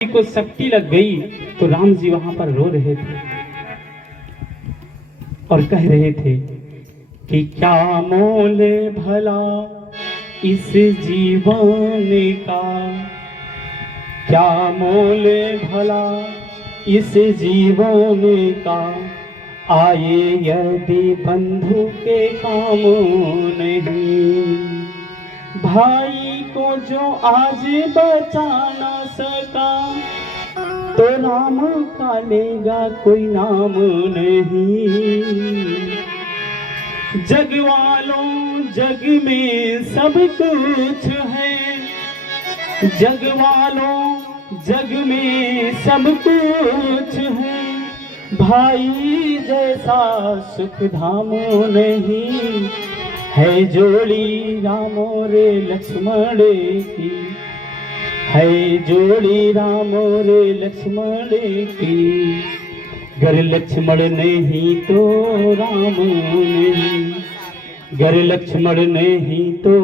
को शक्ति लग गई तो राम जी वहां पर रो रहे थे और कह रहे थे कि क्या मोल भला इस जीवन का, क्या मोल भला इस जीवन का, आए यदि बंधु के काम नहीं। भाई को जो आज बचा न सका तो नाम का लेगा कोई नाम नहीं। जग वालों जग में सब कुछ है, जग वालों जग में सब कुछ है, भाई जैसा सुख धाम नहीं। है जोड़ी राम रे लक्ष्मण की, है जोड़ी राम रे लक्ष्मण की, गर लक्ष्मण नहीं तो राम नहीं, गर लक्ष्मण नहीं तो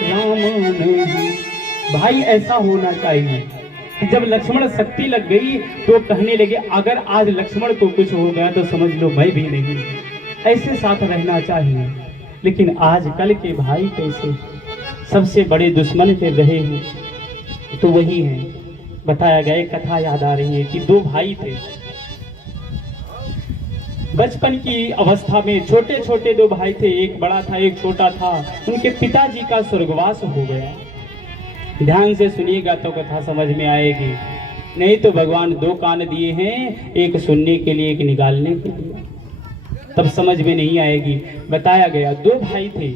राम नहीं। भाई ऐसा होना चाहिए कि जब लक्ष्मण शक्ति लग गई तो कहने लगे अगर आज लक्ष्मण को कुछ हो गया तो समझ लो मैं भी नहीं। ऐसे साथ रहना चाहिए। लेकिन आजकल के भाई कैसे सबसे बड़े दुश्मन फिर रहे हैं तो वही हैं। बताया गया कथा याद आ रही है कि दो भाई थे, बचपन की अवस्था में छोटे छोटे दो भाई थे, एक बड़ा था एक छोटा था। उनके पिताजी का स्वर्गवास हो गया। ध्यान से सुनिएगा तो कथा समझ में आएगी, नहीं तो भगवान दो कान दिए हैं, एक सुनने के लिए एक निकालने के लिए, तब समझ में नहीं आएगी। बताया गया दो भाई थे,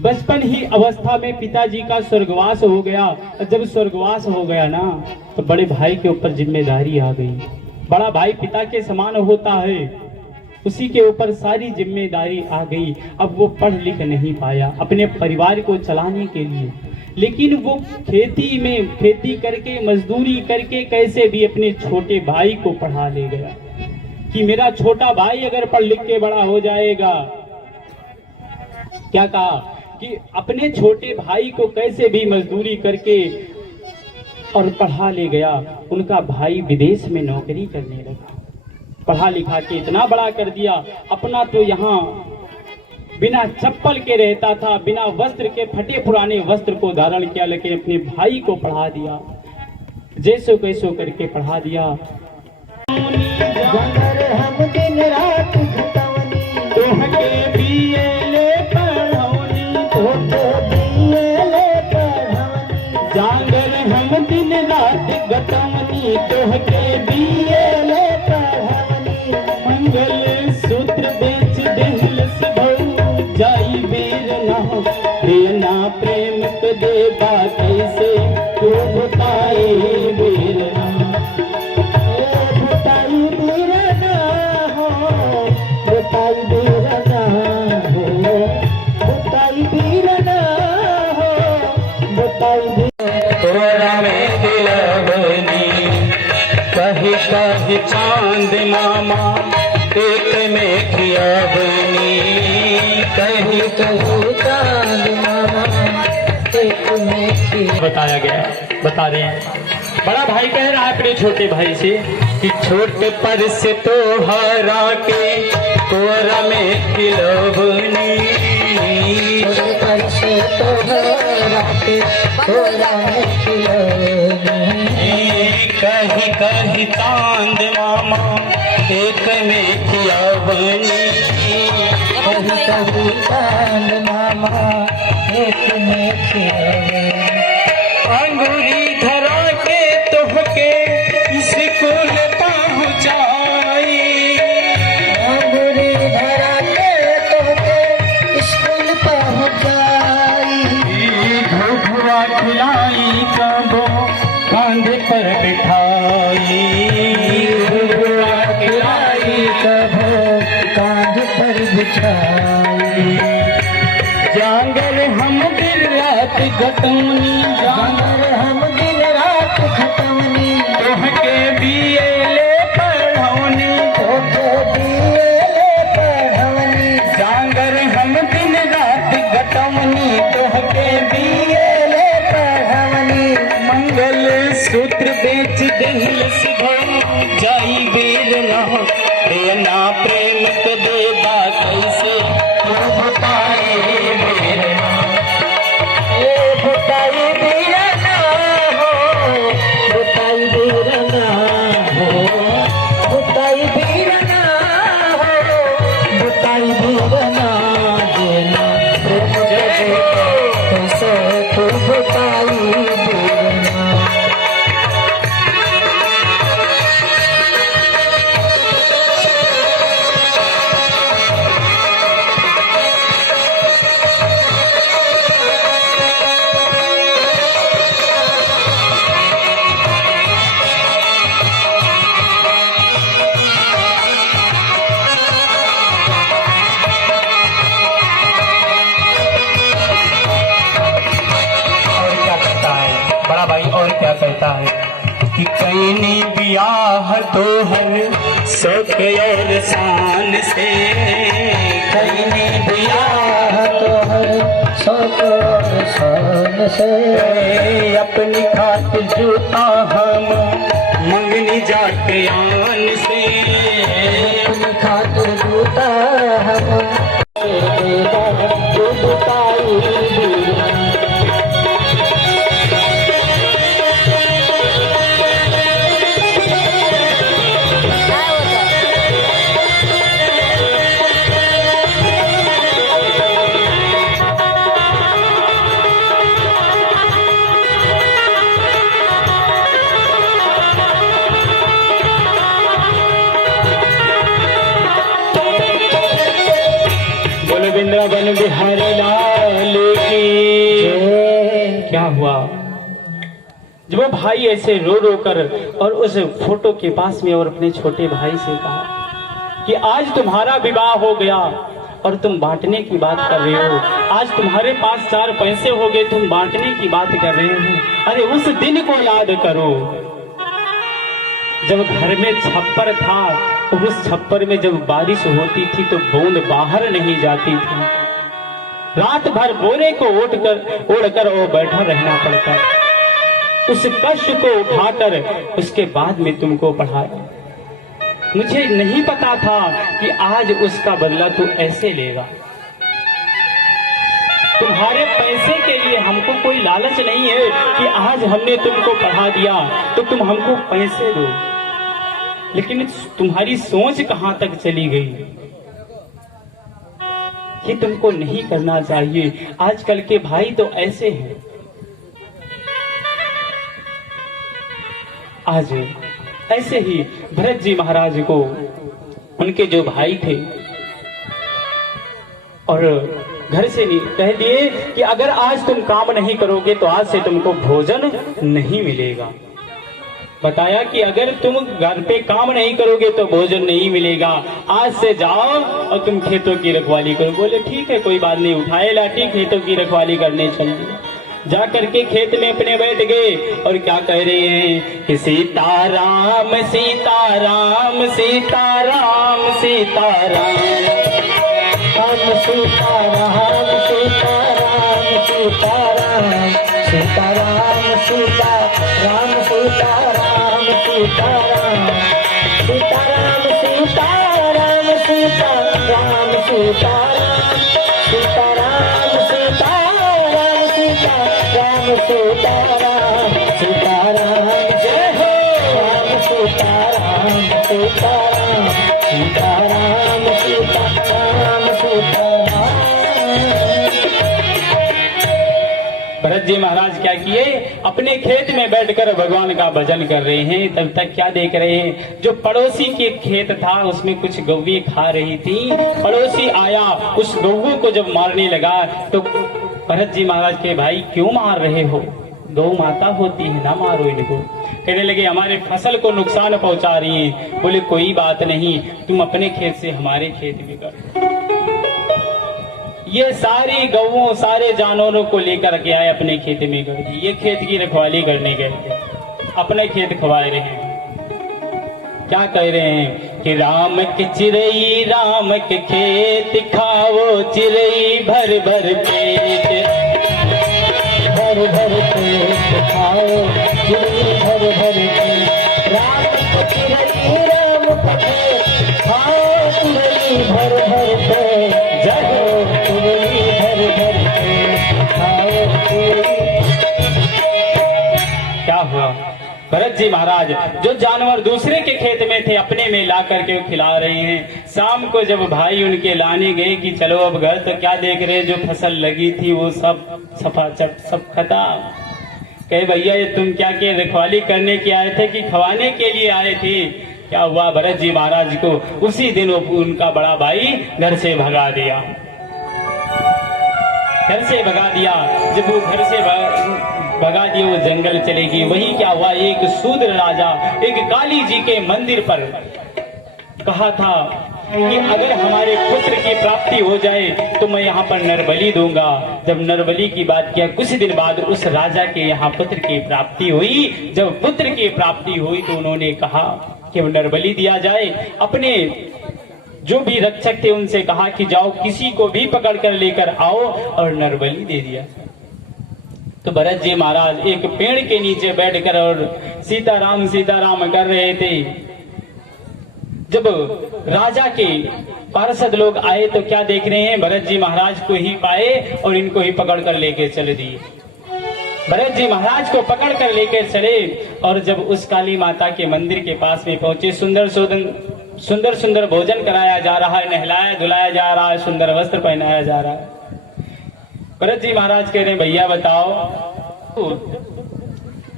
बचपन ही अवस्था में पिताजी का स्वर्गवास हो गया। जब स्वर्गवास हो गया ना तो बड़े भाई के ऊपर जिम्मेदारी आ गई। बड़ा भाई पिता के समान होता है, उसी के ऊपर सारी जिम्मेदारी आ गई। अब वो पढ़ लिख नहीं पाया अपने परिवार को चलाने के लिए, लेकिन वो खेती में खेती करके मजदूरी करके कैसे भी अपने छोटे भाई को पढ़ा ले गया कि मेरा छोटा भाई अगर पढ़ लिख के बड़ा हो जाएगा। क्या कहा कि अपने छोटे भाई को कैसे भी मजदूरी करके और पढ़ा ले गया। उनका भाई विदेश में नौकरी करने लगा, पढ़ा लिखा के इतना बड़ा कर दिया। अपना तो यहाँ बिना चप्पल के रहता था, बिना वस्त्र के फटे पुराने वस्त्र को धारण किया, लेकिन अपने भाई को पढ़ा दिया, जैसो कैसो करके पढ़ा दिया। हम दिन रात घटवनी, तोहके बीएले पढ़ौनी, तोहके बीएले पढ़वनी, जागर हम दिन रात घटवनी, तोहके बीएले पढ़वनी, मंगल सूत्र बेच देहलस भऊ जाई बेर ना, देना प्रेम के देबा कैसे तू बताए बेर ना। कही कही चांद मामा एक में किया बनी, कही कही चांद मामा एक में किया। बताया गया, बता रहे हैं। बड़ा भाई कह रहा है अपने छोटे भाई से कि छोटे पर से तो हरा के कोरा में खिलौनी, छोटे पर से तो हरा के कोरा में खिलौनी, कही कही चांद मामा एक में किया बनी, कही कही चांद मामा एक में खिलौनी। अंगूरी धरा के तोहके स्कूल पहुँचाई, अंगूरी धरा के तोहके स्कूल पहुँचाई, घुघरा खिलाई कबो कांधे पर बिठाई, घुघरा खिलाई कबो कांध पर बिछाई, जांगर हम दिन रात घटौनी, जांगर हम दिन रात खटवनी, तोहके बीएले पढ़ौनी, तोहके बीएले पढ़वनी, जांगर हम दिन रात घटौनी, तोहके बीएले पढ़वनी, मंगल सूत्र बेच बेच दहलस जाई बेरना बेना प्रेम के देदा कैसे भुताई बेरना ये भुताई बेरना हो भुताई बेरना हो भुताई बेरना हो भुताई बेरना देना प्रेम जगे कैसे तू भुताई बेरना और क्या कहता है कि कईनी बियाह तोहर शौक और शान से कईनी बियाह तोहर शौक और शान से अपनी खातिर जूता हम मंगनी जाके आन से अपनी खातिर जूता हम भुताई बेरना वृंदावन बिहारी लाल की। क्या हुआ जब वो भाई ऐसे रो रो कर और उस फोटो के पास में और अपने छोटे भाई से कहा कि आज तुम्हारा विवाह हो गया और तुम बांटने की बात कर रहे हो, आज तुम्हारे पास 4 पैसे हो गए, तुम बांटने की बात कर रहे हो। अरे उस दिन को याद करो जब घर में छप्पर था और उस छप्पर में जब बारिश होती थी तो बूंद बाहर नहीं जाती थी, रात भर बोरे को ओढ़कर वो बैठा रहना पड़ता, उस कष्ट को उठाकर उसके बाद में तुमको पढ़ाया। मुझे नहीं पता था कि आज उसका बदला तू ऐसे लेगा। तुम्हारे पैसे के लिए हमको कोई लालच नहीं है कि आज हमने तुमको पढ़ा दिया तो तुम हमको पैसे दो, लेकिन तुम्हारी सोच कहां तक चली गई। ये तुमको नहीं करना चाहिए। आजकल के भाई तो ऐसे हैं। आज ऐसे ही भरत जी महाराज को उनके जो भाई थे और घर से कह दिए कि अगर आज तुम काम नहीं करोगे तो आज से तुमको भोजन नहीं मिलेगा। बताया कि अगर तुम घर पे काम नहीं करोगे तो भोजन नहीं मिलेगा, आज से जाओ और तुम खेतों की रखवाली करो। बोले ठीक है कोई बात नहीं, उठाए लाठी खेतों की रखवाली करने चल दिए। जा करके खेत में अपने बैठ गए और क्या कह रहे हैं कि सीताराम सीताराम सीताराम सीताराम हम सीताराम सीताराम सीताराम सीताराम सीताराम सीताराम सीताराम सीताराम सीताराम सीताराम सीताराम सीताराम सीताराम सीताराम सीताराम सीताराम जय हो राम सीताराम सीताराम सीताराम सीताराम सीताराम। भरत जी महाराज क्या किए, अपने खेत में बैठकर भगवान का भजन कर रहे हैं। तब तक क्या देख रहे हैं, जो पड़ोसी के खेत था उसमें कुछ गौवे खा रही थी। पड़ोसी आया, उस गौवों को जब मारने लगा तो भरत जी महाराज के भाई क्यों मार रहे हो, गौ माता होती है ना, मारो इनको। कहने लगे हमारे फसल को नुकसान पहुंचा रही है। बोले कोई बात नहीं, तुम अपने खेत से हमारे खेत में कर। ये सारी गौओं सारे जानवरों को लेकर के आए, अपने खेत में कर दी। ये खेत की रखवाली करने गए थे, अपने खेत खवाए रहे हैं। क्या कह रहे हैं कि राम के चिरई राम के खेत खाओ, चिरई भर भर पेट, भर भर पेट खाओ, चिरई भर भर पेट भर भर के, जगो तुरई भर भर के, खाओ तुरई। क्या हुआ भरत जी महाराज, जो जानवर दूसरे के खेत में थे अपने में ला करके वो खिला रहे हैं। शाम को जब भाई उनके लाने गए कि चलो अब घर, तो क्या देख रहे, जो फसल लगी थी वो सब सफाचट सब खत्म। कहे भैया ये तुम क्या के रखवाली करने के आए थे कि खवाने के लिए आए थे? क्या हुआ भरत जी महाराज को उसी दिन उनका बड़ा भाई घर से भगा दिया, घर से भगा दिया। जब वो घर से भगा दिए वो जंगल चलेगी। वही क्या हुआ, एक शूद्र राजा एक काली जी के मंदिर पर कहा था कि अगर हमारे पुत्र की प्राप्ति हो जाए तो मैं यहाँ पर नरबलि दूंगा। जब नरबलि की बात किया, कुछ दिन बाद उस राजा के यहाँ पुत्र की प्राप्ति हुई। जब पुत्र की प्राप्ति हुई तो उन्होंने कहा कि नरबलि दिया जाए। अपने जो भी रक्षक थे उनसे कहा कि जाओ किसी को भी पकड़ कर लेकर आओ, और नरबलि दे दिया। तो भरत जी महाराज एक पेड़ के नीचे बैठकर और सीताराम सीताराम कर रहे थे। जब राजा के पार्षद लोग आए तो क्या देख रहे हैं, भरत जी महाराज को ही पाए और इनको ही पकड़ कर लेकर चले दिए। भरत जी महाराज को पकड़ कर लेकर चले, और जब उस काली माता के मंदिर के पास में पहुंचे, सुंदर सुंदर भोजन कराया जा रहा है, नहलाया धुलाया जा रहा है, सुंदर वस्त्र पहनाया जा रहा है। भरत जी महाराज कह रहे हैं भैया बताओ।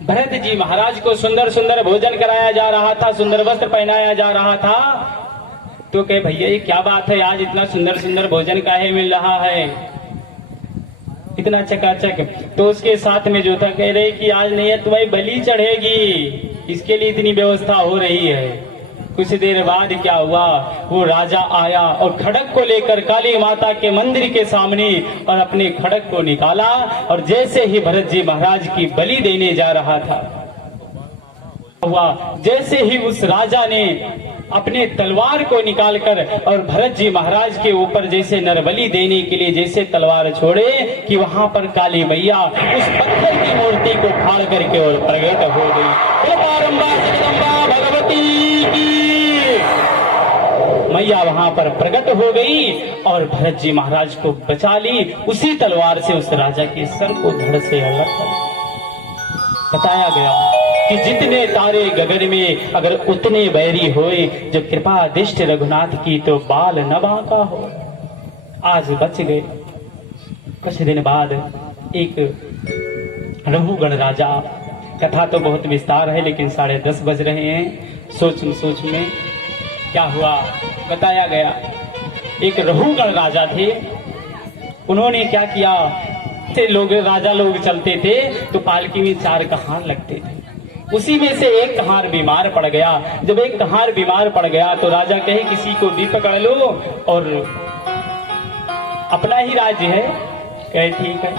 भरत जी महाराज को सुंदर सुंदर भोजन कराया जा रहा था, सुंदर वस्त्र पहनाया जा रहा था। तो कहे भैया ये क्या बात है, आज इतना सुंदर सुंदर भोजन काहे मिल रहा है, इतना चकाचक। तो उसके साथ में जो था कह रहे कि आज नहीं है तुम्हारी बलि चढ़ेगी, इसके लिए इतनी व्यवस्था हो रही है। कुछ देर बाद क्या हुआ, वो राजा आया और खड़ग को लेकर काली माता के मंदिर के सामने और अपने खड़ग को निकाला, और जैसे ही भरत जी महाराज की बलि देने जा रहा था हुआ, जैसे ही उस राजा ने अपने तलवार को निकालकर और भरत जी महाराज के ऊपर जैसे नरबलि देने के लिए जैसे तलवार छोड़े कि वहां पर काली मैया उस पत्थर की मूर्ति को फाड़ करके और प्रकट हो गई। भगवती की मैया वहां पर प्रकट हो गई और भरत जी महाराज को बचा ली। उसी तलवार से उस राजा के सर को धड़ से अलग कर बताया गया कि जितने तारे गगन में अगर उतने बैरी होए, जो कृपा दिष्ट रघुनाथ की तो बाल न बांका हो। आज बच गए। कुछ दिन बाद एक रघुगण राजा, कथा तो बहुत विस्तार है लेकिन 10:30 बज रहे हैं। सोच में क्या हुआ बताया गया। एक रघुगण राजा थे, उन्होंने क्या किया, लोग राजा लोग चलते थे तो पालकी में 4 कहार लगते थे। उसी में से एक कहार बीमार पड़ गया। जब एक कहार बीमार पड़ गया तो राजा कहे किसी को भी पकड़ लो और अपना ही राज्य है। कहे ठीक है।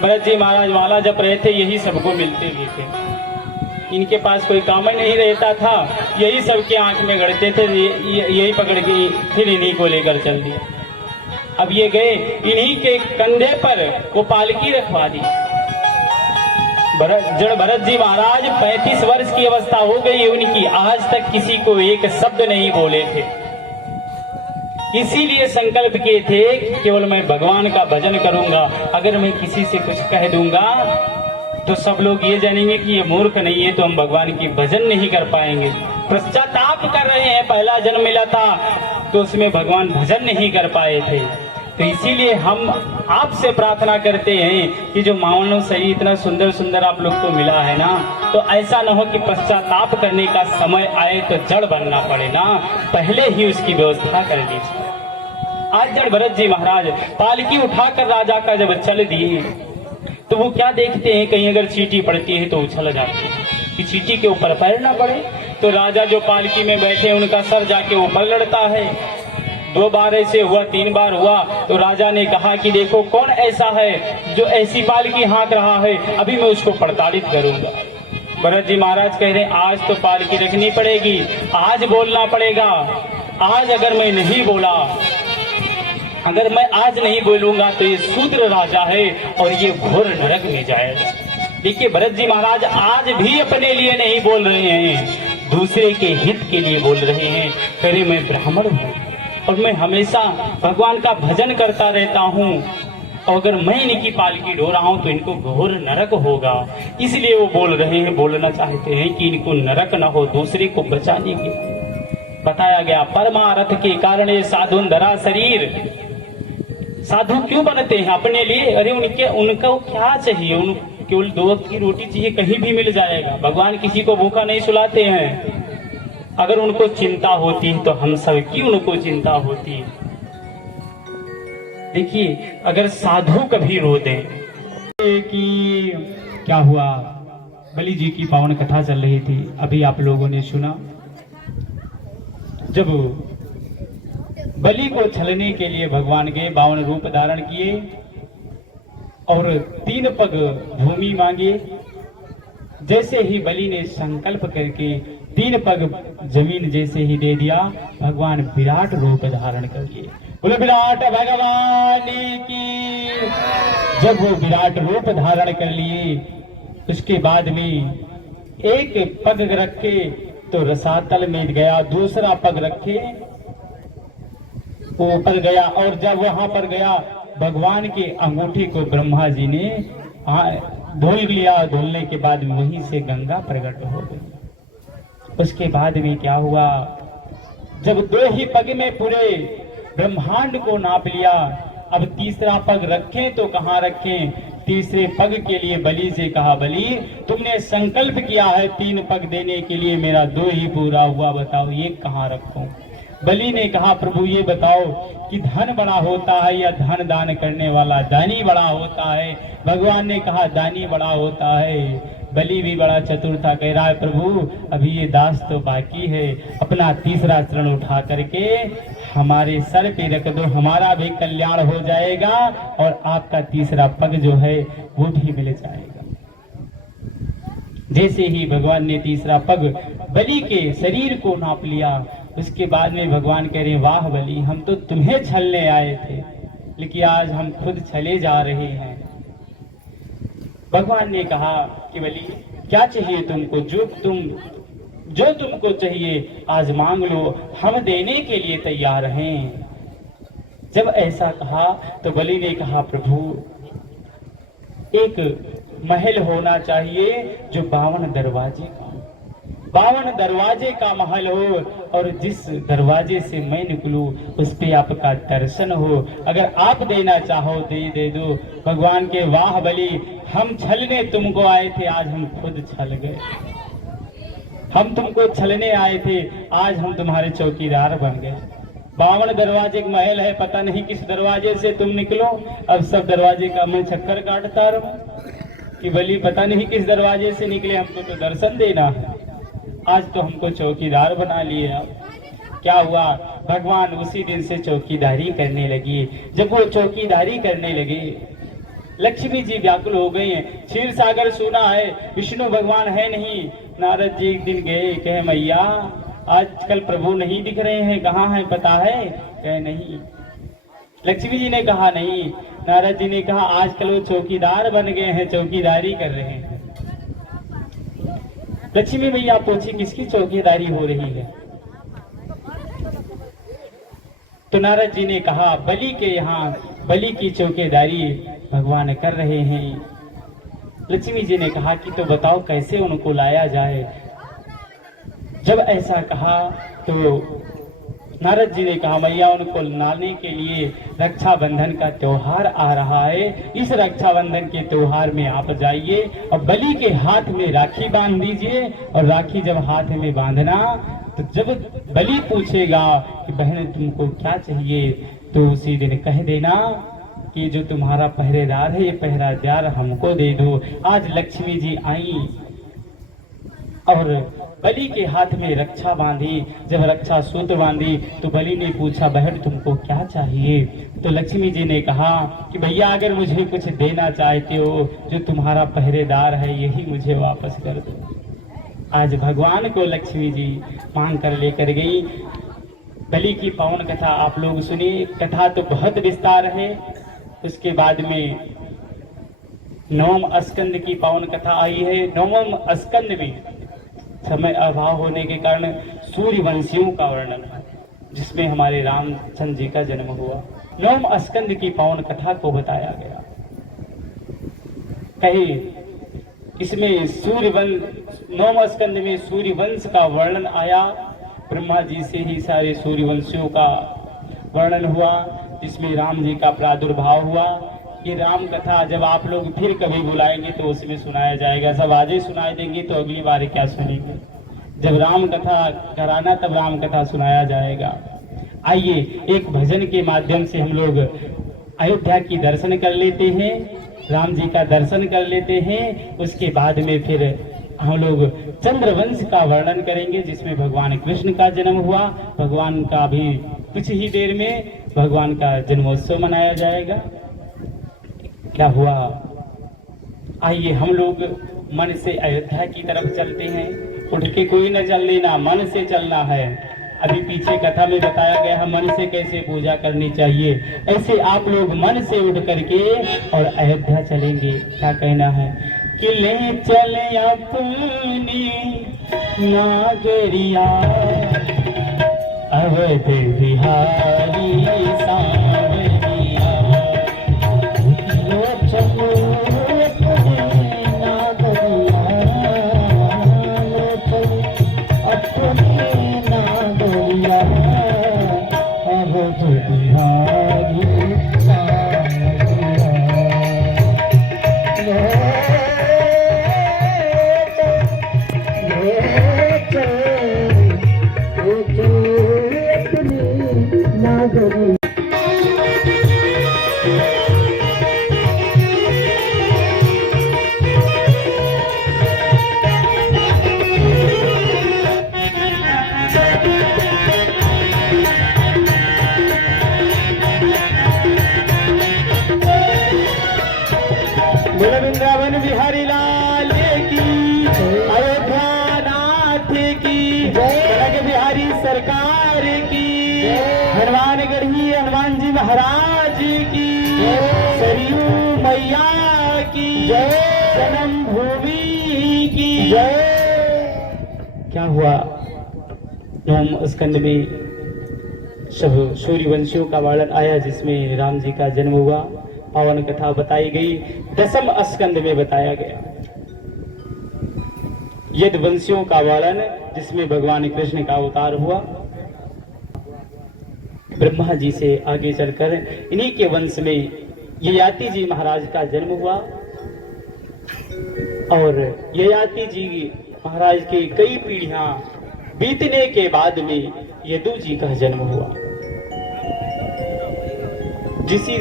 भरत जी महाराज माला जप रहे थे, यही सबको मिलते भी थे। इनके पास कोई काम ही नहीं रहता था, यही सबके आंख में गड़ते थे, यही पकड़ के फिर इन्हीं को लेकर चल दिया। अब ये गए, इन्हीं के कंधे पर वो पालकी रखवा दी। भरत जी महाराज 35 वर्ष की अवस्था हो गई उनकी, आज तक किसी को एक शब्द नहीं बोले थे। इसीलिए संकल्प किए थे कि केवल मैं भगवान का भजन करूंगा। अगर मैं किसी से कुछ कह दूंगा तो सब लोग ये जानेंगे कि ये मूर्ख नहीं है, तो हम भगवान की भजन नहीं कर पाएंगे। पश्चाताप कर रहे हैं, पहला जन्म मिला था तो उसमें भगवान भजन नहीं कर पाए थे। तो इसीलिए हम आपसे प्रार्थना करते हैं कि जो मानो सही इतना सुंदर सुंदर आप लोग को मिला है ना, तो ऐसा न हो कि पश्चाताप करने का समय आए तो जड़ बनना पड़े ना, पहले ही उसकी व्यवस्था कर लीजिए। आज जड़ भरत जी महाराज पालकी उठाकर राजा का जब चल दिए तो वो क्या देखते हैं, कहीं अगर चींटी पड़ती है तो उछल जाते हैं कि चींटी के ऊपर पैर ना पड़े। तो राजा जो पालकी में बैठे उनका सर जाके ऊपर लड़ता है। 2 बार ऐसे हुआ, 3 बार हुआ तो राजा ने कहा कि देखो कौन ऐसा है जो ऐसी पालकी हाँक रहा है, अभी मैं उसको प्रताड़ित करूंगा। भरत जी महाराज कह रहे हैं आज तो पालकी रखनी पड़ेगी, आज बोलना पड़ेगा। आज अगर मैं नहीं बोला, अगर मैं आज नहीं बोलूंगा तो ये शूद्र राजा है और ये घोर नरक में जाएगा। देखिए भरत जी महाराज आज भी अपने लिए नहीं बोल रहे हैं, दूसरे के हित के लिए बोल रहे हैं। कह रहे मैं ब्राह्मण हूँ, और मैं हमेशा भगवान का भजन करता रहता हूँ, और अगर मैं इनकी पालकी ढो रहा हूँ तो इनको घोर नरक होगा। इसलिए वो बोल रहे हैं, बोलना चाहते हैं कि इनको नरक न हो, दूसरे को बचाने के बताया गया। परमार्थ के कारण ये साधु धरा शरीर, साधु क्यों बनते हैं? अपने लिए। अरे उनको क्या चाहिए? उन केवल 2 वक्त की रोटी चाहिए, कहीं भी मिल जाएगा। भगवान किसी को भूखा नहीं सुलाते हैं। अगर उनको चिंता होती है तो हम सब की उनको चिंता होती है। देखिए, अगर साधु कभी रो दें कि क्या हुआ, बलि जी की पावन कथा चल रही थी, अभी आप लोगों ने सुना। जब बलि को छलने के लिए भगवान के 52 रूप धारण किए और 3 पग भूमि मांगे, जैसे ही बलि ने संकल्प करके 3 पग जमीन जैसे ही दे दिया, भगवान विराट रूप धारण कर लिए। बोलो विराट भगवान की। जब वो विराट रूप धारण कर लिए, उसके बाद में एक पग रखे तो रसातल में गया, दूसरा पग रखे वो ऊपर गया, और जब वहां पर गया भगवान के अंगूठी को ब्रह्मा जी ने धुल लिया। धुलने के बाद में वहीं से गंगा प्रकट हो गई। उसके बाद में क्या हुआ, जब 2 ही पग में पूरे ब्रह्मांड को नाप लिया, अब तीसरा पग रखें तो कहाँ रखें? तीसरे पग के लिए बलि से कहा, बलि तुमने संकल्प किया है 3 पग देने के लिए, मेरा 2 ही पूरा हुआ, बताओ ये कहाँ रखूं? बलि ने कहा, प्रभु ये बताओ कि धन बड़ा होता है या धन दान करने वाला दानी बड़ा होता है? भगवान ने कहा दानी बड़ा होता है। बलि भी बड़ा चतुर था, कह रहा है प्रभु अभी ये दास तो बाकी है, अपना तीसरा चरण उठा करके हमारे सर पे रख दो, हमारा भी कल्याण हो जाएगा और आपका तीसरा पग जो है वो भी मिल जाएगा। जैसे ही भगवान ने तीसरा पग बलि के शरीर को नाप लिया, उसके बाद में भगवान कह रहे, वाह बलि, हम तो तुम्हें छलने आए थे, लेकिन आज हम खुद छले जा रहे हैं। भगवान ने कहा कि बलि क्या चाहिए तुमको? जो तुमको चाहिए आज मांग लो, हम देने के लिए तैयार हैं। जब ऐसा कहा तो बलि ने कहा, प्रभु एक महल होना चाहिए जो 52 दरवाजे का महल हो, और जिस दरवाजे से मैं निकलूं उस पे आपका दर्शन हो। अगर आप देना चाहो दे दो। भगवान के वाह बलि, हम छलने तुमको आए थे, आज हम खुद छल गए। हम तुमको छलने आए थे, आज हम तुम्हारे चौकीदार बन गए। 52 दरवाजे का महल है, पता नहीं किस दरवाजे से तुम निकलो। अब सब दरवाजे का मैं चक्कर काटता रहूं कि बलि पता नहीं किस दरवाजे से निकले, हमको तो दर्शन देना है। आज तो हमको चौकीदार बना लिए। अब क्या हुआ, भगवान उसी दिन से चौकीदारी करने लगी। जब वो चौकीदारी करने लगे, लक्ष्मी जी व्याकुल हो गई हैं। क्षीर सागर सुना है, विष्णु भगवान है नहीं। नारद जी एक दिन गए, कहे मैया आजकल प्रभु नहीं दिख रहे हैं, कहाँ हैं पता है? कहे नहीं। लक्ष्मी जी ने कहा नहीं। नारद जी ने कहा आजकल वो चौकीदार बन गए हैं, चौकीदारी कर रहे हैं। लक्ष्मी मैया पूछी किसकी चौकीदारी हो रही है? तो नारद जी ने कहा बलि के यहाँ बलि की चौकीदारी भगवान कर रहे हैं। लक्ष्मी जी ने कहा कि तो बताओ कैसे उनको लाया जाए। जब ऐसा कहा तो नारद जी ने कहा मैया उनको लाने के लिए रक्षाबंधन का त्योहार आ रहा है, इस रक्षाबंधन के त्योहार में आप जाइए और बलि के हाथ में राखी बांध दीजिए। और राखी जब हाथ में बांधना तो जब बलि पूछेगा कि बहन तुमको क्या चाहिए, तो उसी दिन कह देना कि जो तुम्हारा पहरेदार है ये पहरेदार हमको दे दो। आज लक्ष्मी जी आई और बलि के हाथ में रक्षा बांधी। जब रक्षा सूत्र बांधी तो बलि ने पूछा बहन तुमको क्या चाहिए? तो लक्ष्मी जी ने कहा कि भैया अगर मुझे कुछ देना चाहते हो, जो तुम्हारा पहरेदार है यही मुझे वापस कर दो। आज भगवान को लक्ष्मी जी मांग कर लेकर गई। बलि की पावन कथा आप लोग सुनिए। कथा तो बहुत विस्तार है। उसके बाद में 9वें स्कंद की पावन कथा आई है। 9वें स्कंद में समय अभाव होने के कारण सूर्यवंशियों का वर्णन है। जिसमें हमारे रामचंद्र जी का जन्म हुआ। 9 स्कंद की पावन कथा को बताया गया। कहे इसमें सूर्यवंश 9 स्कंद में सूर्यवंश का वर्णन आया। ब्रह्मा जी से ही सारे सूर्यवंशियों का वर्णन हुआ, जिसमें राम जी का प्रादुर्भाव हुआ। ये राम कथा जब आप लोग फिर कभी बुलाएंगे तो उसमें सुनाया जाएगा। सब आज ही सुनाई देंगे तो अगली बार क्या सुनेंगे? जब राम कथा कराना तब राम कथा सुनाया जाएगा। आइए एक भजन के माध्यम से हम लोग अयोध्या की दर्शन कर लेते हैं, राम जी का दर्शन कर लेते हैं। उसके बाद में फिर हम लोग चंद्रवंश का वर्णन करेंगे, जिसमें भगवान कृष्ण का जन्म हुआ। भगवान का भी कुछ ही देर में भगवान का जन्मोत्सव मनाया जाएगा। क्या हुआ? आइए हम लोग मन से अयोध्या की तरफ चलते हैं। उठ के कोई न चल लेना, मन से चलना है। अभी पीछे कथा में बताया गया है मन से कैसे पूजा करनी चाहिए, ऐसे आप लोग मन से उठ करके और अयोध्या चलेंगे। क्या कहना है कि ले चले अपनी नागरिया अवध बिहारी सांवरिया। ले चलो अपनी नागरिया, ले चलो अपनी नागरिया अवध बिहारी सांवरिया। वृंदावन बिहारी लाल की, अयोध्या नाथ की, कनक बिहारी सरकार की, हनुमान गढ़ी हनुमान जी महाराज की, सरयू मैया की, जन्म भूमि की जय। क्या हुआ? 9 स्कंद में सब सूर्यवंशियों का वर्णन आया, जिसमें राम जी का जन्म हुआ। पावन कथा बताई गई। 10वें स्कंद में बताया गया यदुवंशियों का वर्णन, जिसमें भगवान कृष्ण का अवतार हुआ। ब्रह्मा जी से आगे चलकर इन्हीं के वंश में ययाति जी महाराज का जन्म हुआ और ययाति जी महाराज के कई पीढ़ियां बीतने के बाद में यदु जी का जन्म हुआ। जिसी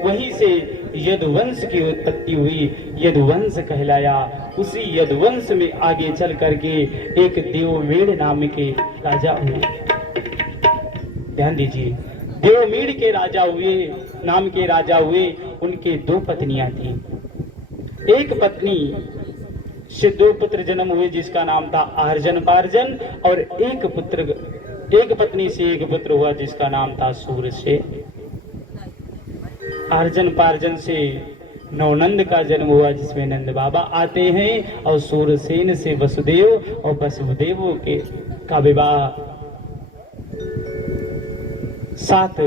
वहीं से यदुवंश की उत्पत्ति हुई, यदुवंश कहलाया। उसी यदुवंश में आगे चल करके एक देवमेड़ नाम के राजा हुए। ध्यान दीजिए, देवमेड़ के राजा हुए, नाम के राजा हुए। उनके 2 पत्नियां थी। एक पत्नी से 2 पुत्र जन्म हुए, जिसका नाम था अर्जन पार्जन, और एक पत्नी से एक पुत्र हुआ, जिसका नाम था सूरसेन। अर्जन पार्जन से नवनंद का जन्म हुआ, जिसमें नंद बाबा आते हैं, और सूरसेन से वसुदेव और वसुदेव का विवाह 7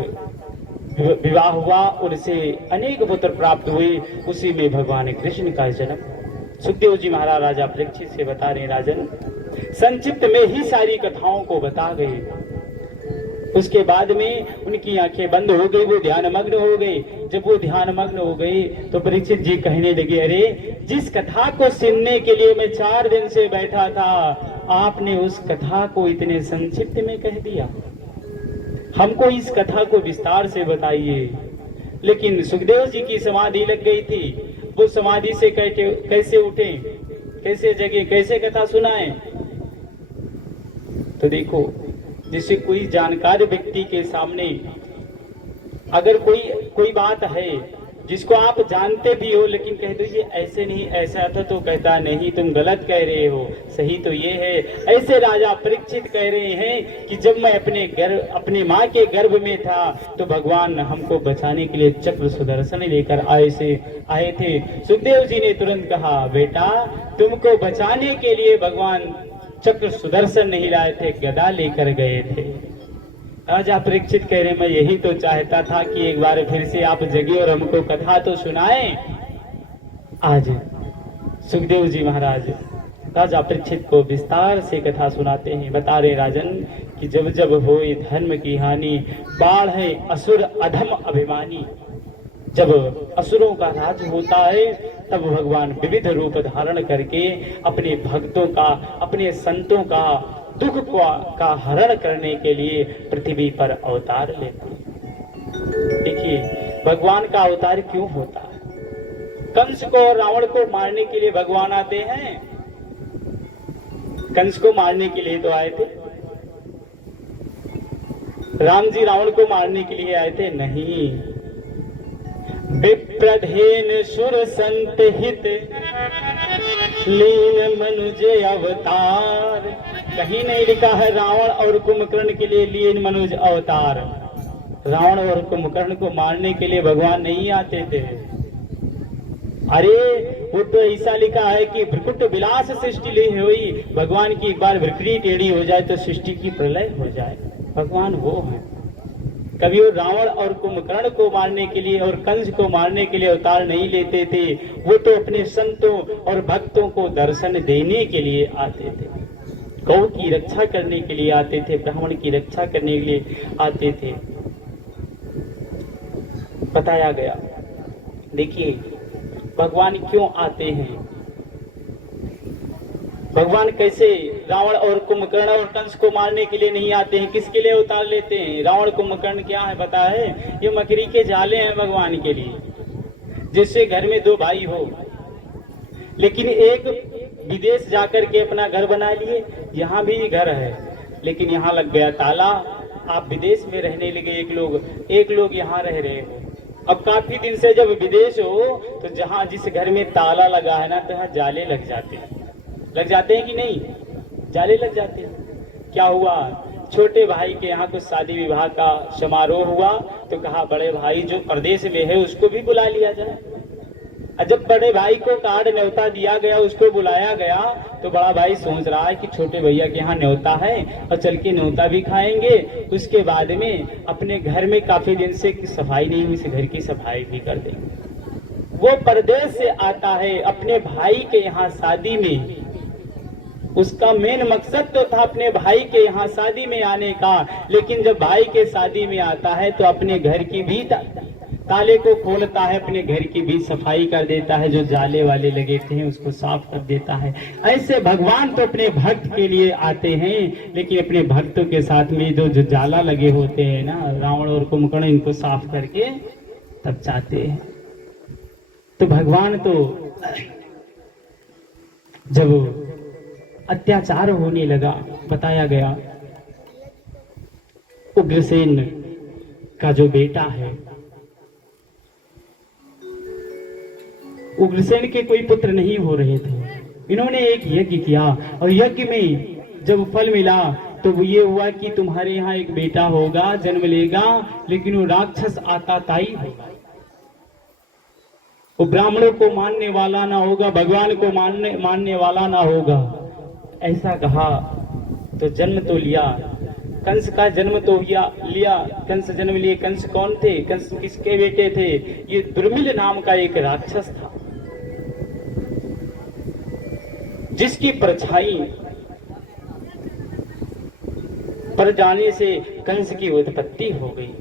विवाह हुआ। उनसे अनेक पुत्र प्राप्त हुए। उसी में भगवान कृष्ण का जन्म। सुखदेव जी महाराज राजा परीक्षित से बता रहे, राजन संक्षिप्त में ही सारी कथाओं को बता गए। उसके बाद में उनकी आंखें बंद हो गई, वो ध्यान मग्न हो गए। जब वो ध्यान मग्न हो गए तो परीक्षित जी कहने लगे, अरे जिस कथा को सुनने के लिए मैं 4 दिन से बैठा था, आपने उस कथा को इतने संक्षिप्त में कह दिया। हमको इस कथा को विस्तार से बताइए। लेकिन सुखदेव जी की समाधि लग गई थी। वो समाधि से कैसे उठे, कैसे जगे, कैसे कथा सुनाएं? तो देखो, जैसे कोई जानकार व्यक्ति के सामने अगर कोई बात है जिसको आप जानते भी हो, लेकिन कह दो ये ऐसे नहीं ऐसा था, तो कहता नहीं तुम गलत कह रहे हो, सही तो ये है। ऐसे राजा परीक्षित कह रहे हैं कि जब मैं अपने माँ के गर्भ में था तो भगवान हमको बचाने के लिए चक्र सुदर्शन लेकर आए थे। सुखदेव जी ने तुरंत कहा, बेटा तुमको बचाने के लिए भगवान चक्र सुदर्शन नहीं लाए थे, गदा लेकर गए थे। राजा परीक्षित कह रहे, मैं यही तो चाहता था कि एक बार फिर से आप जगे और हमको कथा तो सुनाएं। आज सुखदेव जी महाराज राजा परीक्षित को विस्तार से कथा सुनाते हैं। बता रहे राजन कि जब जब होए धर्म की हानि, बाढ़ है असुर अधम अभिमानी। जब असुरों का राज होता है तब भगवान विविध रूप धारण करके अपने भक्तों का, अपने संतों का दुख का हरण करने के लिए पृथ्वी पर अवतार लेते हैं। देखिए भगवान का अवतार क्यों होता है? कंस को और रावण को मारने के लिए भगवान आते हैं। कंस को मारने के लिए तो आए थे, राम जी रावण को मारने के लिए आए थे? नहीं। विप्रधेन सुर संत हित लीन मनुज अवतार। कहीं नहीं लिखा है रावण और कुंभकर्ण के लिए लीन मनुज अवतार। रावण और कुंभकर्ण को मारने के लिए भगवान नहीं आते थे। अरे वो तो ऐसा लिखा है कि भ्रकुट विलास सृष्टि ले हुई। भगवान की एक बार भ्रकुटी टेढ़ी हो जाए तो सृष्टि की प्रलय हो जाए। भगवान वो है। कभी वो रावण और कुंभकर्ण को मारने के लिए और कंस को मारने के लिए अवतार नहीं लेते थे। वो तो अपने संतों और भक्तों को दर्शन देने के लिए आते थे, गौ की रक्षा करने के लिए आते थे, ब्राह्मण की रक्षा करने के लिए आते थे। बताया गया। देखिए भगवान क्यों आते हैं, भगवान कैसे रावण और कुंभकर्ण और कंस को मारने के लिए नहीं आते हैं, किसके लिए अवतार लेते हैं? रावण कुंभकर्ण क्या है पता है? ये मकड़ी के जाले हैं भगवान के लिए। जिससे घर में दो भाई हो, लेकिन एक विदेश जाकर के अपना घर बना लिए, यहाँ भी घर है लेकिन यहाँ लग गया ताला। आप विदेश में रहने लगे, एक लोग यहाँ रह रहे हो। अब काफी दिन से जब विदेश हो तो जहाँ जिस घर में ताला लगा है ना, तो यहाँ जाले लग जाते हैं। लग जाते हैं कि नहीं? जाले लग जाते हैं। क्या हुआ? छोटे भाई के यहाँ कुछ शादी विवाह का समारोह हुआ तो कहा बड़े भाई जो प्रदेश में है उसको भी बुला लिया जाए। जब बड़े भाई को कार्ड न्योता दिया गया, उसको बुलाया गया, तो बड़ा भाई सोच रहा है कि छोटे भैया के यहाँ न्योता है और चल के न्योता भी खाएंगे, उसके बाद में अपने घर में काफी दिन से सफाई नहीं हुई, घर की सफाई भी कर देंगे। वो परदेश से आता है अपने भाई के यहाँ शादी में। उसका मेन मकसद तो था अपने भाई के यहाँ शादी में आने का, लेकिन जब भाई के शादी में आता है तो अपने घर की भी ताले को खोलता है, अपने घर की भी सफाई कर देता है, जो जाले वाले लगे थे उसको साफ कर देता है। ऐसे भगवान तो अपने भक्त के लिए आते हैं, लेकिन अपने भक्तों के साथ में जो जाला लगे होते हैं ना, रावण और कुंभकर्ण, इनको साफ करके तब जाते हैं। तो भगवान तो जब अत्याचार होने लगा, बताया गया उग्रसेन का जो बेटा है, उग्रसेन के कोई पुत्र नहीं हो रहे थे। इन्होंने एक यज्ञ किया और यज्ञ में जब फल मिला तो ये हुआ कि तुम्हारे यहाँ एक बेटा होगा, जन्म लेगा, लेकिन वो राक्षस आताताई होगा। वो ब्राह्मणों को मानने वाला ना होगा, भगवान को मानने वाला ना होगा। ऐसा कहा तो जन्म तो लिया, कंस का जन्म तो लिया। कंस जन्म लिए। कंस कौन थे? कंस किसके बेटे थे? ये दुर्मिल नाम का एक राक्षस था, जिसकी परछाई पर जाने से कंस की उत्पत्ति हो गई।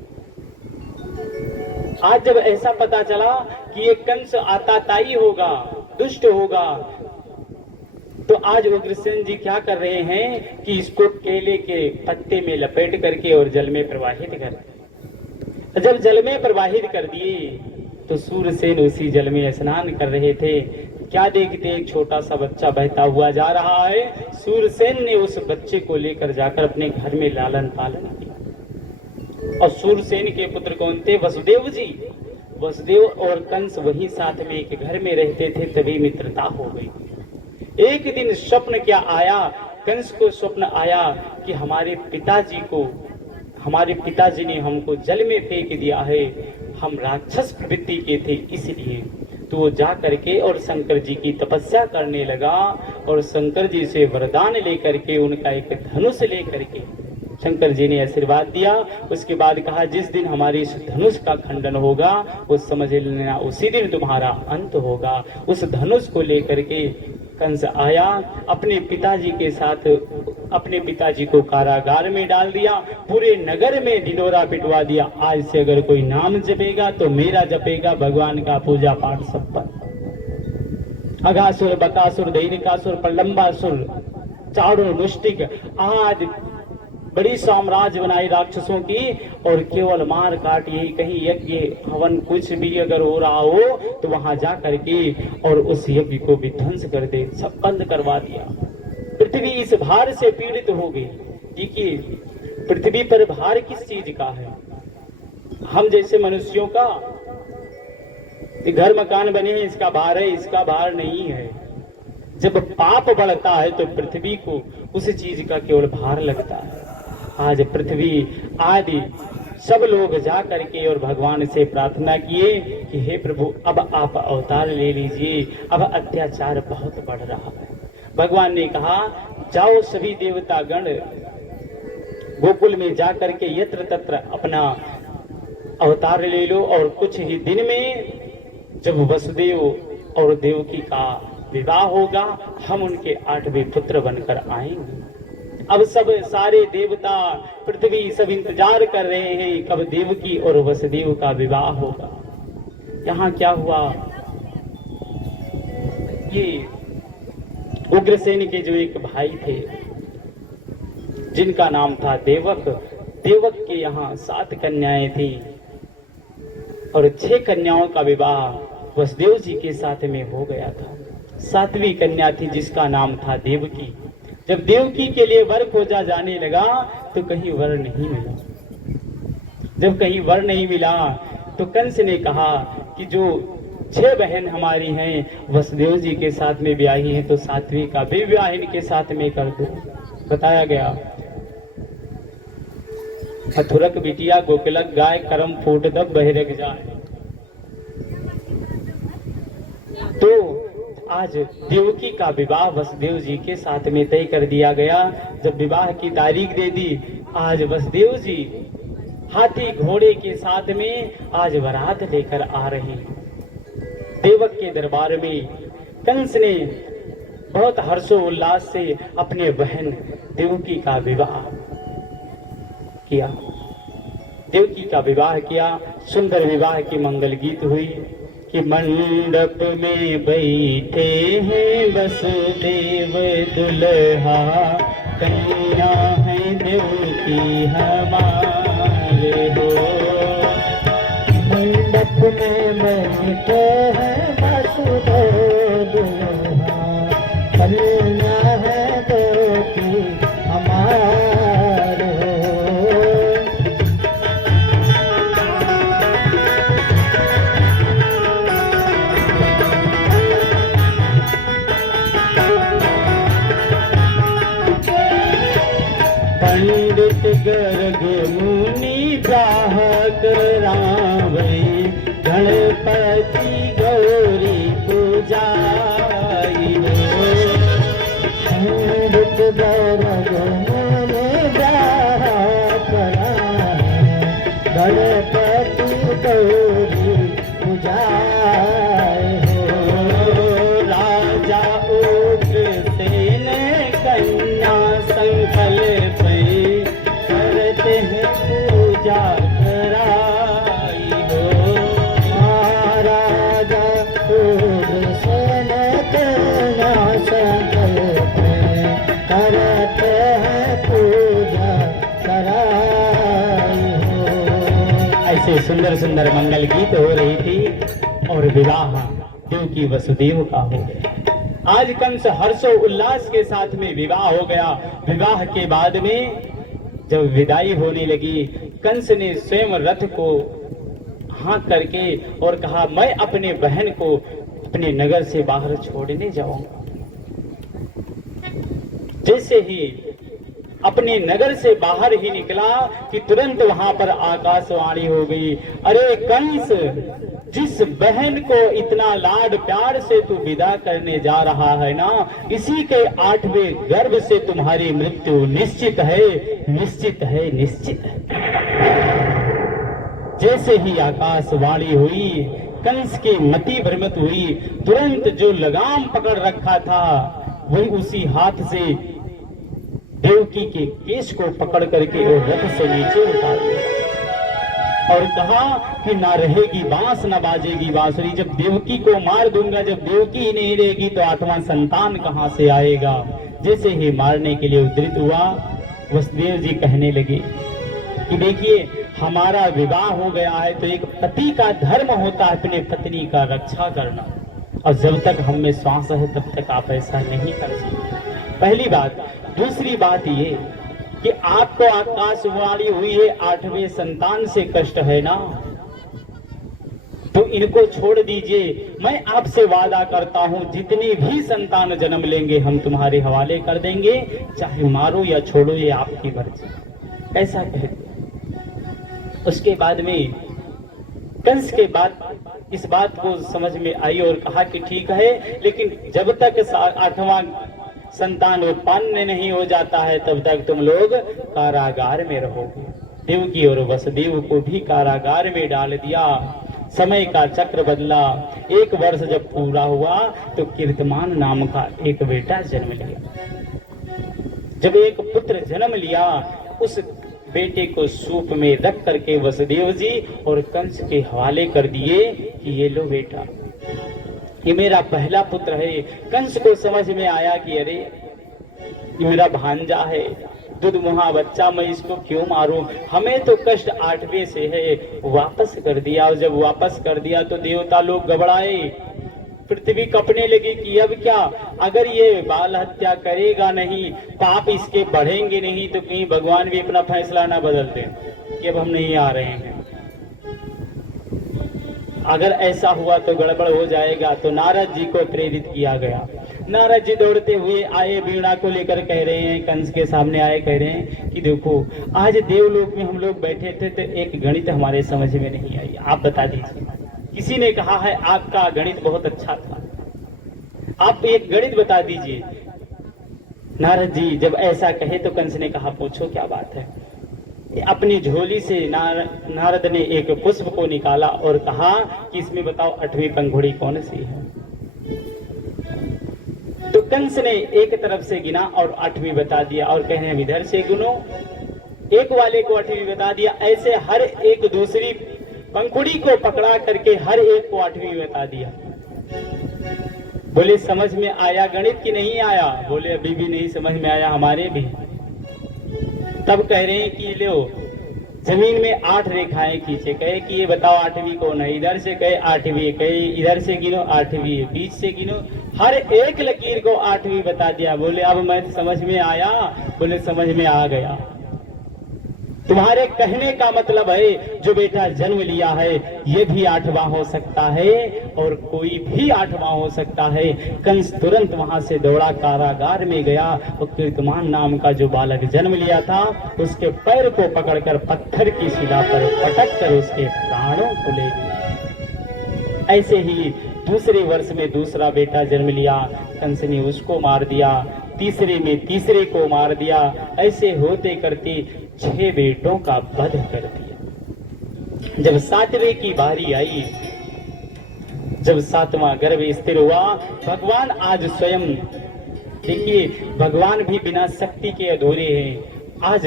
आज जब ऐसा पता चला कि ये कंस आताताई होगा, दुष्ट होगा, तो आज उग्रसेन जी क्या कर रहे हैं कि इसको केले के पत्ते में लपेट करके और जल में प्रवाहित कर। जब जल में प्रवाहित कर दिए तो सूरसेन उसी जल में स्नान कर रहे थे। क्या देखते, एक छोटा सा बच्चा बहता हुआ जा रहा है। सूरसेन ने उस बच्चे को लेकर जाकर अपने घर में लालन पालन किया। और सूरसेन के पुत्र कौन थे? वसुदेव जी। वसुदेव और कंस वही साथ में एक घर में रहते थे, तभी मित्रता हो गई। एक दिन स्वप्न क्या आया, कंस को स्वप्न आया कि हमारे पिताजी ने हमको जल में फेंक दिया है, हम राक्षस प्रवृत्ति के थे इसलिए। तो वो जा करके और शंकर जी की तपस्या करने लगा और शंकर जी से वरदान लेकर के, उनका एक धनुष लेकर के शंकर जी ने आशीर्वाद दिया। उसके बाद कहा जिस दिन हमारी इस धनुष का खंडन होगा उस समझ लेना उसी दिन तुम्हारा अंत होगा। उस धनुष को लेकर के कंस आया, अपने पिताजी के साथ अपने पिताजी को कारागार में डाल दिया, पूरे नगर में ढिंढोरा पिटवा दिया। आज से अगर कोई नाम जपेगा तो मेरा जपेगा, भगवान का पूजा पाठ सब पर। अघासुर, बकासुर, दैनिकासुर, प्रलंबासुर, चारों मुष्टिक आज बड़ी साम्राज्य बनाई राक्षसों की, और केवल मार काट यही कहीं यज्ञ हवन कुछ भी अगर हो रहा हो तो वहां जा करके और उस यज्ञ को भी ध्वंस कर दे, सब बंद करवा दिया। पृथ्वी इस भार से पीड़ित हो गई। देखिए पृथ्वी पर भार किस चीज का है? हम जैसे मनुष्यों का घर मकान बने हैं इसका भार है, इसका भार नहीं है। जब पाप बढ़ता है तो पृथ्वी को उस चीज का केवल भार लगता है। आज पृथ्वी आदि सब लोग जा करके और भगवान से प्रार्थना किए कि हे प्रभु अब आप अवतार ले लीजिए, अब अत्याचार बहुत बढ़ रहा है। भगवान ने कहा जाओ सभी देवता गण गोकुल में जा करके यत्र तत्र अपना अवतार ले लो, और कुछ ही दिन में जब वसुदेव और देवकी का विवाह होगा हम उनके 8वें पुत्र बनकर आएंगे। अब सब सारे देवता पृथ्वी सब इंतजार कर रहे हैं कब देवकी और वसुदेव का विवाह होगा। यहाँ क्या हुआ, ये उग्रसेन के जो एक भाई थे जिनका नाम था देवक, देवक के यहाँ 7 कन्याएं थी और 6 कन्याओं का विवाह वसुदेव जी के साथ में हो गया था। 7वीं कन्या थी जिसका नाम था देवकी। जब देवकी के लिए वर खोजा जाने लगा तो कहीं वर नहीं मिला। जब कहीं वर नहीं मिला तो कंस ने कहा कि जो 6 बहन हमारी हैं वसुदेव जी के साथ में ब्याही हैं तो 7वीं का भी ब्याह इनके साथ में कर दो। बताया गया मथुरक बिटिया गोकुलक गाय करम फूट दब बहिरक जाए। तो आज देवकी का विवाह वसुदेव जी के साथ में तय कर दिया गया। जब विवाह की तारीख दे दी, आज वसुदेव जी हाथी घोड़े के साथ में आज बारात लेकर आ रहे हैं। देवक के दरबार में कंस ने बहुत हर्षोल्लास से अपने बहन देवकी का विवाह किया। देवकी का विवाह किया, सुंदर विवाह की मंगल गीत हुई कि मंडप में बैठे हैं वसुदेव दुल्हा, कन्या है देवकी हमारे हो। मंडप में बैठे हैं वसुदेव दुल्हा, कन्या है देवकी हमारे हो। पंडित गर्ग मुनि ब्राह करावे, गणपति गौरी पूजाई हो। पंडित गर्ग मुनि ब्राह करावे, गणपति गौरी पूजाई हो। राजा उग्रसेन कन्या संकल्प करते हैं पूजा कराई हो। महाराजा उग्रसेन कन्या संकल्प करते हैं पूजा कराई हो। ऐसे सुंदर सुंदर मंगल गीत हो रही थी और विवाह देवकी वसुदेव का हो गया। आज कंस हर्षो उल्लास के साथ में विवाह हो गया। विवाह के बाद में जब विदाई होने लगी, कंस ने स्वयं रथ को हाँक करके और कहा मैं अपने बहन को अपने नगर से बाहर छोड़ने जाऊंगा। जैसे ही अपने नगर से बाहर ही निकला कि तुरंत वहां पर आकाशवाणी हो गई, अरे कंस जिस बहन को इतना लाड प्यार से तू विदा करने जा रहा है ना, इसी के 8वें गर्भ से तुम्हारी मृत्यु निश्चित है, निश्चित है, निश्चित है। जैसे ही आकाशवाणी हुई, कंस की मति भ्रमित हुई। तुरंत जो लगाम पकड़ रखा था वही उसी हाथ से देवकी के केश को पकड़ करके वो रथ से नीचे उतार दिया और कहा कि ना रहेगी बांस ना बाजेगी बांसुरी। जब देवकी को मार दूंगा, जब देवकी ही नहीं रहेगी तो 8वां संतान कहां से आएगा। जैसे ही मारने के लिए उद्धृत हुआ, वसुदेव जी कहने लगे कि देखिए, हमारा विवाह हो गया है तो एक पति का धर्म होता है अपने पत्नी का रक्षा करना, और जब तक हम में श्वास है तब तक आप ऐसा नहीं कर सकते। पहली बात। दूसरी बात ये कि आपको आकाशवाणी हुई है 8वें संतान से कष्ट है ना, तो इनको छोड़ दीजिए। मैं आपसे वादा करता हूं जितनी भी संतान जन्म लेंगे हम तुम्हारे हवाले कर देंगे, चाहे मारो या छोड़ो ये आपकी मर्जी। ऐसा कह दिया। उसके बाद में कंस के बाद इस बात को समझ में आई और कहा कि ठीक है, लेकिन जब तक 8वां संतान उत्पन्न नहीं हो जाता है तब तक तुम लोग कारागार में रहोगे। देवकी और वसुदेव को भी कारागार में डाल दिया। समय का चक्र बदला। 1 वर्ष जब पूरा हुआ तो कीर्तिमान नाम का एक बेटा जन्म लिया। जब एक पुत्र जन्म लिया, उस बेटे को सूप में रख करके वसुदेव जी और कंस के हवाले कर दिए कि ये लो बेटा, ये मेरा पहला पुत्र है। कंस को समझ में आया कि अरे ये मेरा भांजा है, दुधमुहा बच्चा, मैं इसको क्यों मारूं, हमें तो कष्ट 8वें से है। वापस कर दिया, और जब वापस कर दिया तो देवता लोग घबराए, पृथ्वी कपने लगी कि अब क्या, अगर ये बाल हत्या करेगा नहीं, पाप इसके बढ़ेंगे नहीं, तो कहीं भगवान भी अपना फैसला ना बदल दें कि अब हम नहीं आ रहे हैं। अगर ऐसा हुआ तो गड़बड़ हो जाएगा। तो नारद जी को प्रेरित किया गया। नारद जी दौड़ते हुए आए, वीणा को लेकर कह रहे हैं, कंस के सामने आए, कह रहे हैं कि देखो, आज देवलोक में हम लोग बैठे थे तो एक गणित हमारे समझ में नहीं आई, आप बता दीजिए। किसी ने कहा है आपका गणित बहुत अच्छा था, आप एक गणित बता दीजिए। नारद जी जब ऐसा कहे तो कंस ने कहा पूछो क्या बात है। अपनी झोली से नारद ने एक पुष्प को निकाला और कहा कि इसमें बताओ 8वीं पंखुड़ी कौन सी है। तो कंस ने एक तरफ से गिना और 8वीं बता दिया, और कह रहे हैं इधर से गिनो, एक वाले को 8वीं बता दिया। ऐसे हर एक दूसरी पंखुड़ी को पकड़ा करके हर एक को 8वीं बता दिया। बोले समझ में आया गणित कि नहीं आया? बोले अभी भी नहीं समझ में आया हमारे भी। तब कह रहे हैं कि लो जमीन में 8 रेखाएं खींचे, कहे कि ये बताओ 8वीं कौन है। इधर से कहे 8वीं, कहे इधर से गिनो 8वीं, बीच से गिनो, हर एक लकीर को 8वीं बता दिया। बोले अब मैं समझ में आया? बोले समझ में आ गया। तुम्हारे कहने का मतलब है जो बेटा जन्म लिया है ये भी 8वां हो सकता है और कोई भी 8वां हो सकता है। कंस तुरंत वहां से दौड़ा, कारागार में गया और कीर्तिमान नाम का जो बालक जन्म लिया था उसके पैर को पकड़कर पत्थर की शिला पर पटक कर उसके प्राणों को ले लिया। ऐसे ही दूसरे वर्ष में दूसरा बेटा जन्म लिया, कंस ने उसको मार दिया। तीसरे में तीसरे को मार दिया। ऐसे होते करते 6 बेटों का वध कर दिया। जब 7वें की बारी आई, जब 7वां गर्भ स्थिर हुआ, भगवान आज स्वयं, देखिए भगवान भी बिना शक्ति के अधूरे हैं। आज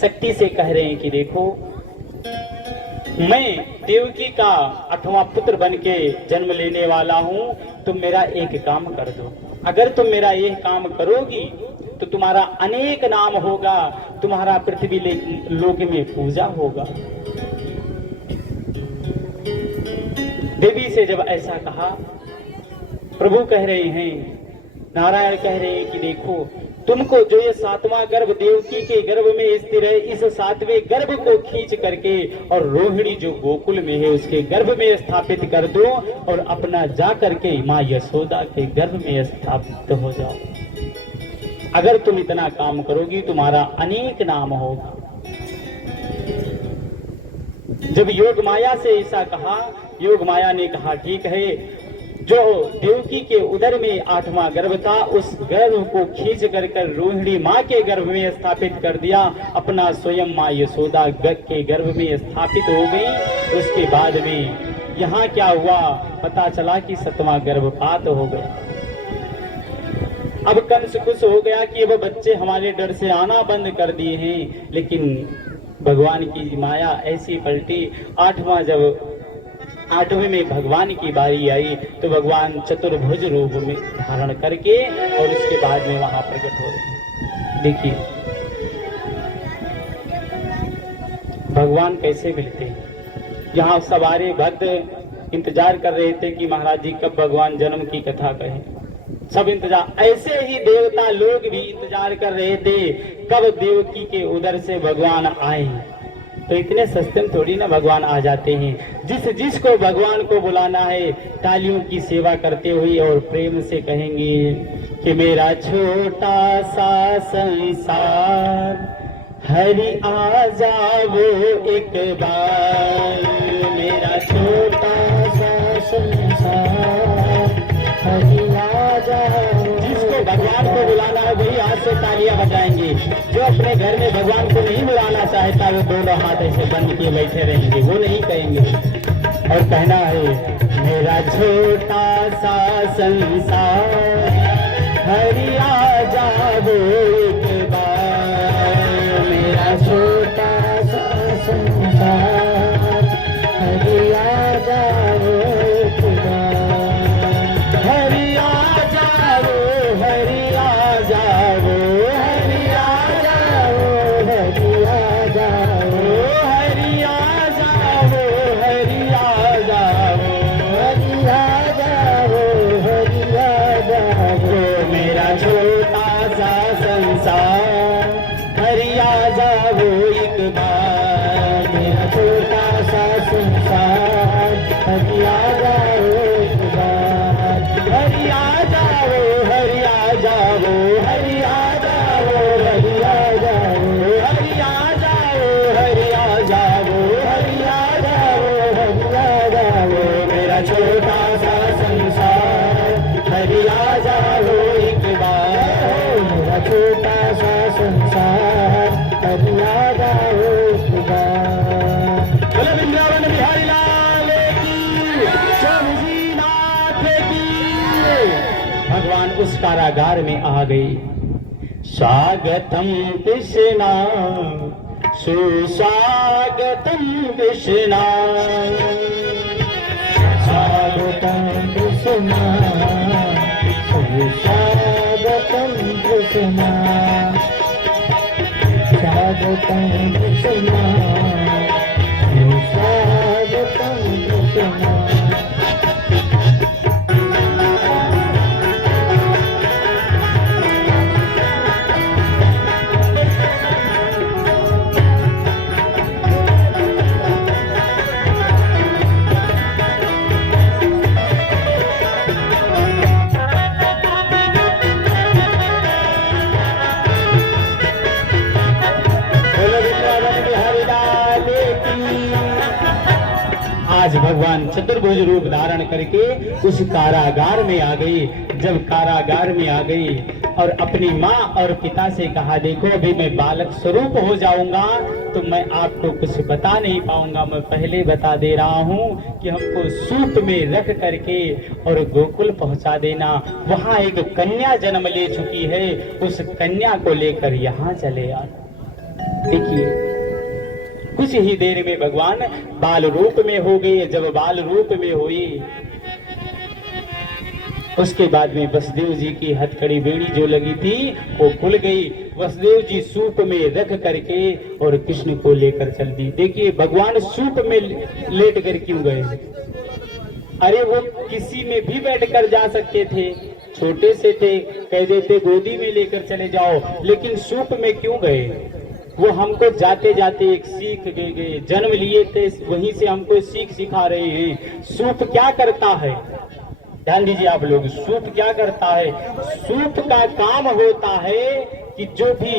शक्ति से कह रहे हैं कि देखो मैं देवकी का 8वां पुत्र बन के जन्म लेने वाला हूं, तुम मेरा एक काम कर दो। अगर तुम मेरा ये काम करोगी तो तुम्हारा अनेक नाम होगा, तुम्हारा पृथ्वी लोक में पूजा होगा। देवी से जब ऐसा कहा, प्रभु कह रहे हैं, नारायण कह रहे हैं कि देखो तुमको जो ये 7वां गर्भ देवकी के गर्भ में स्थिर है, इस 7वें गर्भ को खींच करके और रोहिणी जो गोकुल में है उसके गर्भ में स्थापित कर दो और अपना जा करके माँ यशोदा के गर्भ में स्थापित हो जाओ। अगर तुम इतना काम करोगी तुम्हारा अनेक नाम होगा। जब योग माया से ऐसा कहा योग माया ने कहा ठीक है, जो देवकी के उदर में 8वां गर्भ था, उस गर्भ को खींच कर रोहिणी माँ के गर्भ में स्थापित कर दिया। अपना स्वयं माँ यशोदा के गर्भ में स्थापित हो गई। उसके बाद में यहाँ क्या हुआ, पता चला कि 7वां गर्भपात हो गया। अब कंस खुश हो गया कि अब बच्चे हमारे डर से आना बंद कर दिए हैं, लेकिन भगवान की माया ऐसी पलटी। 8वें में भगवान की बारी आई तो भगवान चतुर्भुज रूप में धारण करके और उसके बाद में वहां प्रकट हो रहे। देखिए भगवान कैसे मिलते हैं। यहाँ सारे भक्त इंतजार कर रहे थे कि महाराज जी कब भगवान जन्म की कथा कहें। सब इंतजार, ऐसे ही देवता लोग भी इंतजार कर रहे थे कब देवकी के उदर से भगवान आए। तो इतने सस्ते में थोड़ी ना भगवान आ जाते हैं। जिसको भगवान को बुलाना है तालियों की सेवा करते हुए और प्रेम से कहेंगे कि मेरा छोटा सा संसार हरि आ जाओ एक बार, मेरा छोटा सा संसार हरि आ जाओ। जिसको भगवान को बुलाना है वही हाथ से तालियां बजाएंगे। जो अपने घर में भगवान को नहीं बुलाना चाहता वो दोनों हाथ ऐसे बंद किए बैठे रहेंगे, वो नहीं कहेंगे। और कहना है मेरा छोटा सा संसार हरि आ जाओ एक बार, मेरा छोटा सा संसार हरि आ जाओ एक बार, हरि आ जाओ, हरि आ जाओ, हरि आ जाओ, हरि आ जाओ, हरि आ जाओ, हरि आ जाओ, हरि आ जाओ, हरि आ जाओ। मेरा छोटा सा संसार हरि आ जाओ एक बार, मेरा छोटा सा संसार हरि आ जाओ एक बार, हरि आ जाओ, हरि आ जाओ, हरि आ जाओ, हरि आ जाओ, हरि आ जाओ, हरि आ जाओ, हरि आ जाओ, हरि आ जाओ। मेरा छोटा सा संसार हरि आ जाओ एक बार, मेरा छोटा सा संसार हरि आ जाओ एक बार। बोले वृंदावन बिहारी लाल की, स्वामी नाथ की। भगवान उस कारागार में आ गए। स्वागतम कृष्णा सुस्वागतम कृष्णा, स्वागतम कृष्णा सुस्वागतम कृष्णा, स्वागतम कृष्णा सुस्वागतम कृष्णा। आज भगवान चतुर्भुज रूप धारण करके उस कारागार में आ गई। जब कारागार में आ गई और अपनी माँ और पिता से कहा देखो अभी मैं बालक स्वरूप हो जाऊंगा तो मैं आपको कुछ बता नहीं पाऊंगा, मैं पहले बता दे रहा हूँ कि हमको सूप में रख करके और गोकुल पहुंचा देना। वहाँ एक कन्या जन्म ले चुकी है, उस कन्या को लेकर यहाँ चले आ। देखिए कुछ ही देर में भगवान बाल रूप में हो गए। जब बाल रूप में हुई उसके बाद में वसुदेव जी की हथकड़ी बेड़ी जो लगी थी वो खुल गई। वसुदेव जी सूप में रख करके और कृष्ण को लेकर चल दी। देखिए भगवान सूप में लेट कर क्यों गए? अरे वो किसी में भी बैठ कर जा सकते थे, छोटे से थे, कह देते गोदी में लेकर चले जाओ, लेकिन सूप में क्यों गए? वो हमको जाते जाते एक सीख दे गए, जन्म लिए थे वहीं से हमको सीख सिखा रहे हैं। सूप क्या करता है? ध्यान दीजिए आप लोग, सूप क्या करता है? सूप का काम होता है कि जो भी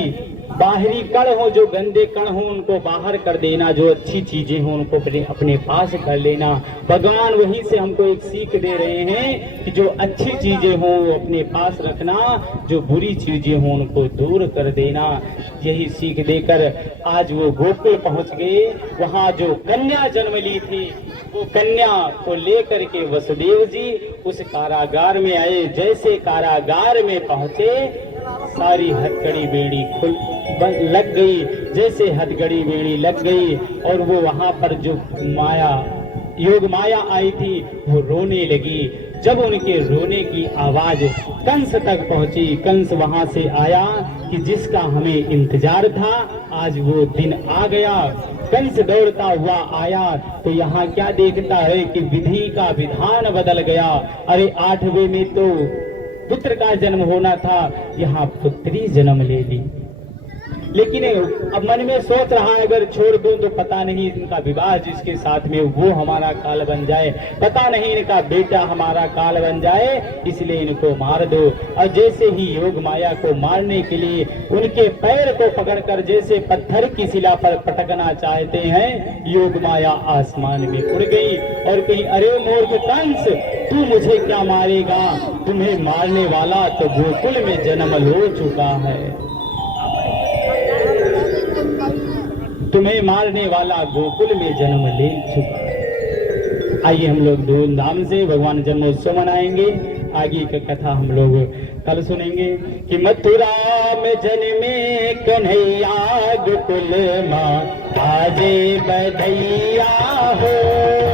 बाहरी कण हो, जो गंदे कण हो उनको बाहर कर देना, जो अच्छी चीजें हो उनको अपने पास कर लेना। भगवान वहीं से हमको एक सीख दे रहे हैं कि जो अच्छी चीजें हो वो अपने पास रखना, जो बुरी चीजें हो उनको दूर कर देना। यही सीख देकर आज वो गोकुल पहुंच गए। वहां जो कन्या जन्म ली थी, वो कन्या को लेकर के वसुदेव जी उस कारागार में आए। जैसे कारागार में पहुंचे, सारी हथकड़ी बेड़ी लग गई। जैसे हथकड़ी बेड़ी लग गई और वो वहां पर जो माया, योग माया आई थी, वो रोने लगी। जब उनके रोने की आवाज कंस तक पहुंची, कंस वहां से आया कि जिसका हमें इंतजार था, आज वो दिन आ गया। कंस दौड़ता हुआ आया तो यहाँ क्या देखता है कि विधि का विधान बदल गया। अरे 8वें में तो पुत्र का जन्म होना था, यहाँ पुत्री जन्म ले ली। लेकिन अब मन में सोच रहा है अगर छोड़ दूं तो पता नहीं इनका विवाह जिसके साथ में वो हमारा काल बन जाए, पता नहीं इनका बेटा हमारा काल बन जाए, इसलिए इनको मार दो। और जैसे ही योग माया को मारने के लिए उनके पैर को पकड़कर जैसे पत्थर की शिला पर पटकना चाहते हैं, योग माया आसमान में उड़ गई और कही, अरे मूर्ख कंस, तू मुझे क्या मारेगा? तुम्हें मारने वाला तो गोकुल में जन्म ले चुका है, तुम्हें मारने वाला गोकुल में जन्म ले चुका है। आइए हम लोग धूमधाम से भगवान जन्मोत्सव मनाएंगे। आगे की कथा हम लोग कल सुनेंगे कि मथुरा में जन्मे कन्हैया, गोकुल मां आजे बधैया हो।